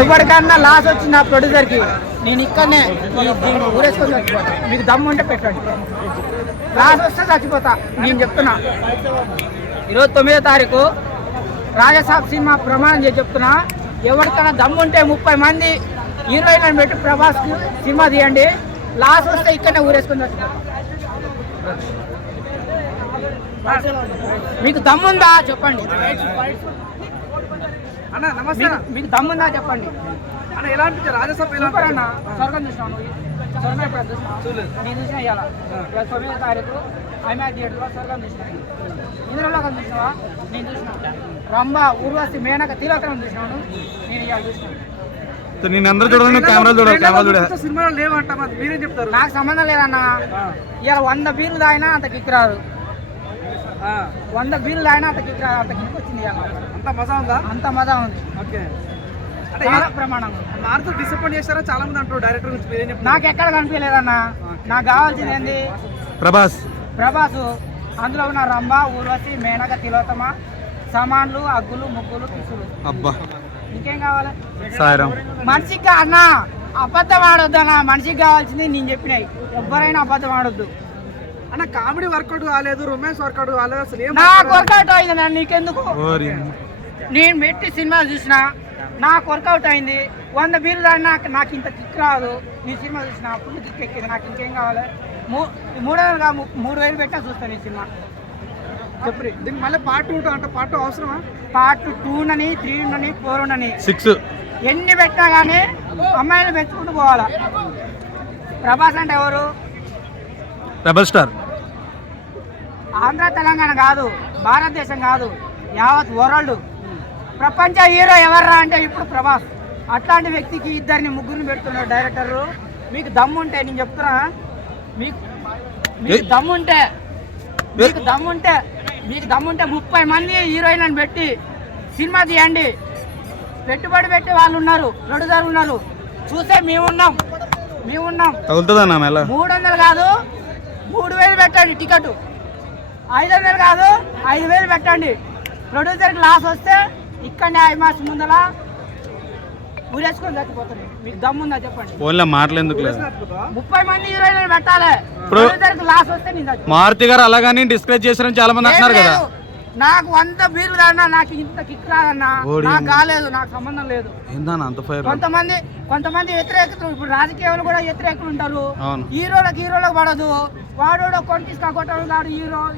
ఎవరికన్నా లాస్ వచ్చింది ఆ ప్రొడ్యూసర్కి, నేను ఇక్కడనే ఊరేసుకొని చచ్చిపోతా. మీకు దమ్ము ఉంటే పెట్టండి. లాస్ వస్తే చచ్చిపోతా నేను చెప్తున్నా. ఈరోజు 9వ తారీఖు రాజసాబ్ సినిమా ప్రమాణం చేసి చెప్తున్నా. ఎవరికైనా దమ్ము ఉంటే 30 మంది హీరోయిన్లను పెట్టి ప్రభాస్కి సినిమా తీయండి. లాస్ వస్తే ఇక్కడనే ఊరేసుకొని చచ్చిపోతా. మీకు దమ్ముందా చెప్పండి. అన్న నమస్తే. మీకు దమ్ముందా చెప్పండి అన్న. ఎలా అనిపించారు రాజసాబ్? అన్న స్వర్గం చూసినాను. స్వర్గం ఎప్పుడు చూసినా నేను చూసినా ఇవాళ 9వ తారీఖు ఐమాక్స్ థియేటర్లో స్వర్గం చూసినాను. ఇందులో చూసినావా? నేను చూసినా. రంభ, ఊర్వశి, మేనక, తిలోత్తమ చూసినాను. నేను ఇవాళ చూసినాను. నేను అందరూ చూడాలి, కెమెరా చూడాలి. సినిమాలో లేవంట, మీరేం చెప్తారు? నాకు సంబంధం లేదన్న. ఇవాళ 100 బీర్లు తాగినా అంత కిక్ రాదు. 100 బీర్లు తాగినా అంత కిక్ రాదు. అంత కిక్ వచ్చింది ఇవాళ. అంత మజా ఉందా? అంత మజా ఉంది. ఓకే. అంటే ప్రమాణం నార్త్ డిసప్పాయింట్ చేస్తారా చాలా మంది అంటారు డైరెక్టర్ గురించి, మీరేం చెప్తారు? నాకు ఎక్కడ కనిపించలేదన్న. నాకు కావాల్సింది ఏంది? ప్రభాస్. అందులో ఉన్న రంభ, ఊర్వశి, మేనక, తిలోత్తమ, సామాన్లు, అగ్గులు, ముగ్గులు, కిసులు. అబ్బా, ఇంకేం కావాలి? మనిషికి అన్న అబద్ధం ఆడొద్దు అన్న. మనిషికి కావాల్సింది నేను చెప్పినాయి. ఎవరైనా అబద్ధం ఆడొద్దు అన్న. కామెడీ వర్కౌట్ కాలేదు, రొమాన్స్ వర్కౌట్ కాలేదు, అసలు ఏం నాకు వర్కౌట్ అయింది అన్న. నీకెందుకు? నేను పెట్టి సినిమాలు చూసిన, నాకు వర్కౌట్ అయింది. 100 బీర్లు దాడినా నాకు ఇంత కిక్ రాదు. నీ సినిమా చూసిన ఫుల్ కిక్ ఎక్కింది. నాకు ఇంకేం కావాలి? 3,000 పెట్టా చూస్తాను ఈ సినిమా. చెప్పు. దీనికి మళ్ళీ పార్ట్ 2 అంటే పార్ట్ 2 అవసరమా? పార్ట్ 2 ఉండని, 3 ఉండని, 4 ఉండని, 6 ఎన్ని పెట్టినా కానీ అమ్మాయిలు పెంచుకుంటూ పోవాలా. ప్రభాస్ అంటే ఎవరు? Rebel star. ఆంధ్ర తెలంగాణ కాదు, భారతదేశం కాదు, యావత్ వరల్డ్ ప్రపంచ హీరో ఎవర్రా అంటే ఇప్పుడు ప్రభాస్. అట్లాంటి వ్యక్తికి 2 ముగ్గురిని పెడుతున్నాడు డైరెక్టర్. మీకు దమ్ముంటే నేను చెప్తున్నా, మీకు దమ్ముంటే 30 మంది హీరోయిన్లను పెట్టి సినిమా తీయండి. పెట్టుబడి పెట్టే వాళ్ళు ఉన్నారు, ప్రొడ్యూసర్లు ఉన్నారు. చూసే మేమున్నాం. 300 కాదు 3,000 పెట్టండి టికెట్. 500 కాదు 5,000 పెట్టండి. ప్రొడ్యూసర్కి లాస్ వస్తే ఇక్కడనే ఐమాక్స్ ముందర ఊరేసుకొని చచ్చిపోతుంది. మీకు దమ్ముందా చెప్పండి. ఓన్లీ మాటలేందుకు లేదు. 30 మంది హీరోయిన్లు పెట్టాలి. ప్రొడ్యూసర్కి లాస్ వస్తే నేను మారుతి గారు అలాగని డిస్కరేజ్ చేశారని చాలా మంది అంటున్నారు కదా. నాకు 100 బీర్లు తాగినా నాకు ఇంత కిక్ రాదన్నా. నాకు కాలేదు, నాకు సంబంధం లేదు. కొంతమంది వ్యతిరేకతలు, ఇప్పుడు రాజకీయాలు కూడా వ్యతిరేకులు ఉంటారు. హీరోలకు పడదు. వాడు కొన్ని తీసుకొట్టాడు, వాడు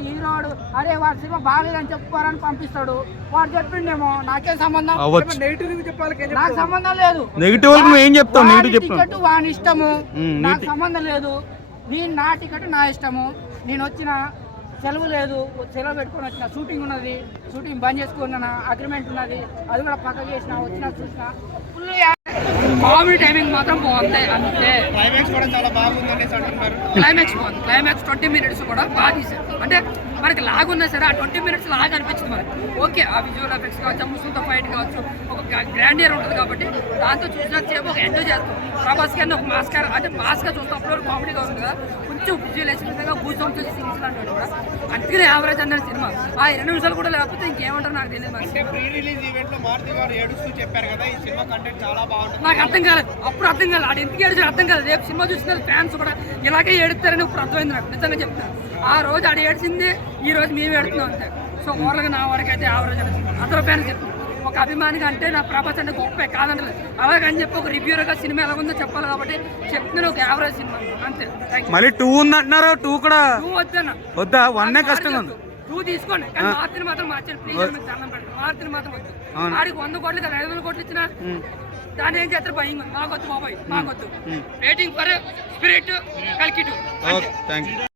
హీరోడు అరే వాడి సినిమా బాగలేదని చెప్పుకోరని పంపిస్తాడు. వాడు చెప్పిండేమో, నాకేం సంబంధం? నాకు సంబంధం లేదు. టికెట్ వాని ఇష్టము, నాకు సంబంధం లేదు. నా టికెట్ నా ఇష్టము. నేను వచ్చిన సెలవు లేదు, సెలవు పెట్టుకొని వచ్చిన. షూటింగ్ ఉన్నది, షూటింగ్ బంద్ చేసుకున్నా. అగ్రిమెంట్ ఉన్నది, అది కూడా పక్కకు చేసిన. వచ్చినా చూసిన ఫుల్ కామెడీ టైమింగ్ మాత్రం బాగుంది అంతే. క్లైమాక్స్ కూడా చాలా బాగుంది అనేసి అంటున్నారు. క్లైమాక్స్ బాగుంది. క్లైమాక్స్ 20 మినిట్స్ కూడా బాగా తీశారు. అంటే మనకి లాగ్ ఉన్నా సరే ఆ 20 మినిట్స్ లాగ్ అనిపించింది మనకి. ఓకే, ఆ విజువల్ ఎఫెక్ట్స్ కావచ్చు, ముసుగుతో ఫైట్ కావచ్చు, ఒక గ్రాండియర్ ఉంటుంది కాబట్టి దాంతో చూసినసేపు ఒక ఎంజాయ్ చేస్తాం. ప్రభాస్ గారిని ఒక మాస్కర్ అంటే మాస్గా చూస్తాం. అప్పుడు కామెడీగా ఉంది కదా, కొంచెం విజువలైజేషన్ విధంగా గూజంతో సింగ్స్ లాంటివి కూడా. అందుకనే యావరేజ్ అన్న సినిమా. ఆ 2 నిమిషాలు కూడా లేకపోతే ఇంకేమంటారు నాకు తెలియదు. నాకు అర్థం కాలేదు. అప్పుడు అర్థం కాలేదు. ఆడు ఎందుకు ఏడుచాడు అర్థం కాలేదు. రేపు సినిమా చూసిన ఫ్యాన్స్ కూడా ఇలాగే ఏడుతారని ఇప్పుడు అర్థమైంది నాకు. నిజంగా చెప్తాను. ఆ రోజు ఆడు ఏడ్చింది, ఈ రోజు మేము ఏడుతున్నాం అంతే. సో ఓవర్గా నా వరకు అయితే యావరేజ్ అనేది అందరూ ఫ్యాన్స్ చెప్తాను. ఒక అభిమానిగా అంటే నా ప్రభాస్ అంటే గొప్పే కాదంటలేదు. అలాగని చెప్పి ఒక రివ్యూర్గా సినిమా ఎలా ఉందో చెప్పాలి కాబట్టి చెప్తున్నాను. ఒక యావరేజ్ సినిమా అంతే. మళ్ళీ 2 ఉందంటున్నారు. 2 కూడా 2 వద్దా? 1 కష్టంగా ఉంది. 2 తీసుకోండి, కానీ మార్తిని మాత్రం మార్చండి ప్లీజ్. దండం పెట్టండి, మార్తిని మాత్రం వద్దు. వాడికి 100 కోట్లు కదా 500 కోట్లు ఇచ్చినా దాన్ని ఏం చేస్తారు? భయం మాకొద్దు బాబాయ్, మాకొద్దు. వెయిటింగ్ ఫర్ స్పిరిట్ కల్కి 2.